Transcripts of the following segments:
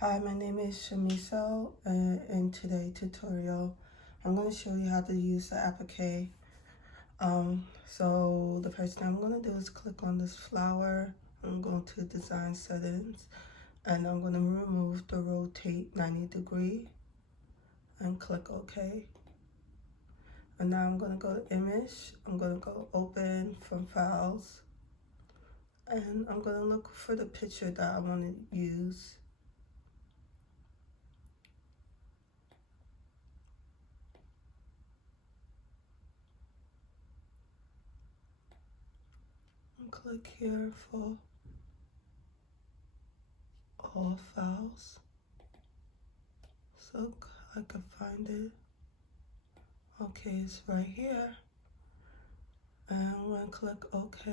Hi, my name is Shamiso, and in today's tutorial, I'm going to show you how to use the applique. So the first thing I'm going to do is click on this flower. I'm going to design settings, and I'm going to remove the rotate 90 degree and click OK. And now I'm going to go to image. I'm going to go open from files, and I'm going to look for the picture that I want to use. Click here for all files so I can find it. Okay, it's right here, and I'm going to click OK,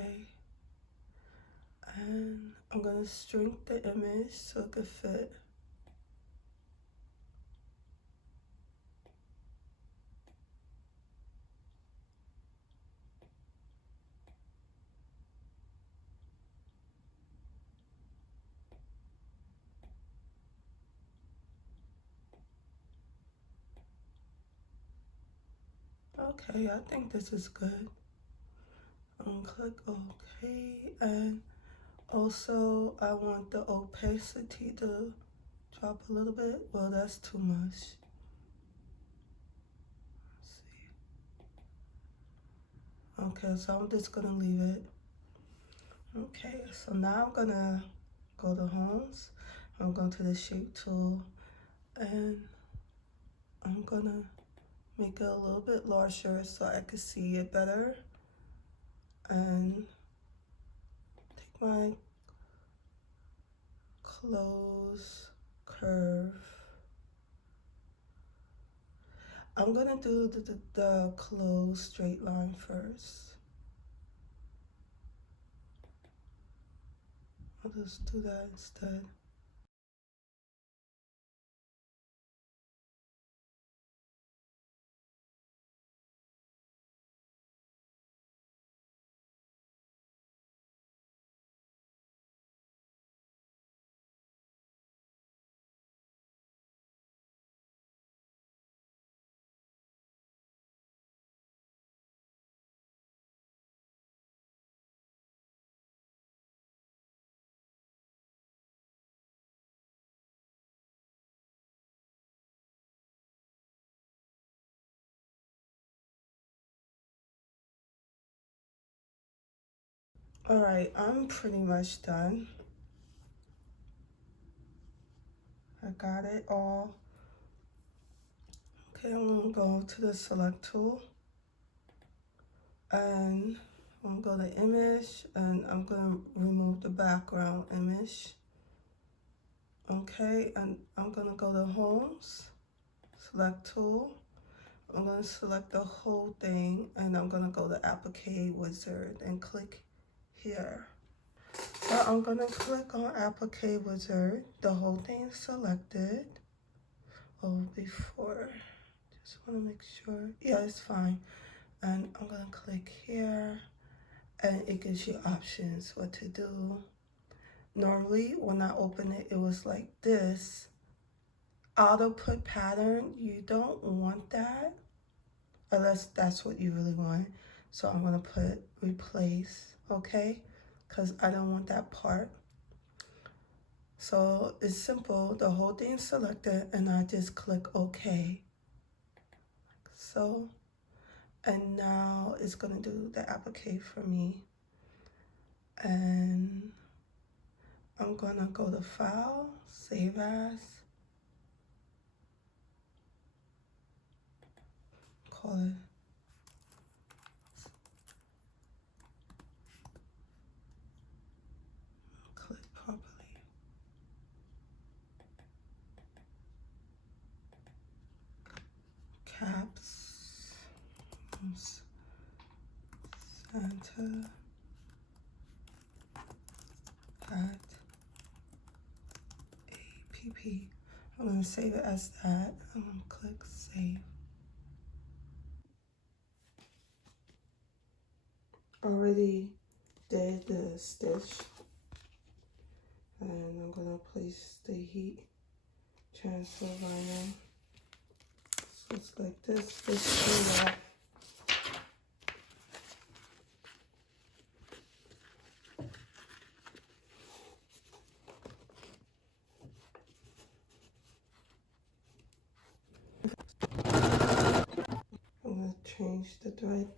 and I'm going to shrink the image so it can fit. Okay, I think this is good. I'm going to click OK, and also I want the opacity to drop a little bit. Well, that's too much. Let's see. Okay, so I'm just gonna leave it. Okay, so now I'm gonna go to homes. I'm going to the shape tool, and I'm gonna make it a little bit larger so I can see it better, and take my close curve. I'm gonna do the close straight line first. I'll just do that instead. All right, I'm pretty much done. I got it all. Okay, I'm gonna go to the select tool, and I'm gonna go to image, and I'm gonna remove the background image. Okay, and I'm gonna go to homes, select tool. I'm gonna select the whole thing, and I'm gonna go to applique wizard and click here. So I'm gonna click on applique wizard. The whole thing is selected. Oh, before, just wanna make sure. Yeah, it's fine. And I'm gonna click here, and it gives you options what to do. Normally, when I open it, it was like this. Auto put pattern, you don't want that unless that's what you really want. So I'm gonna put replace, okay? Because I don't want that part. So it's simple, the whole thing is selected, and I just click OK. So, and now it's gonna do the applique for me. And I'm gonna go to File, Save As, call it click properly. Caps, Santa at APP. I'm gonna save it as that. I'm gonna click save. Already did the stitch, and I'm gonna place the heat transfer vinyl. So it's like this way. I'm gonna change the thread.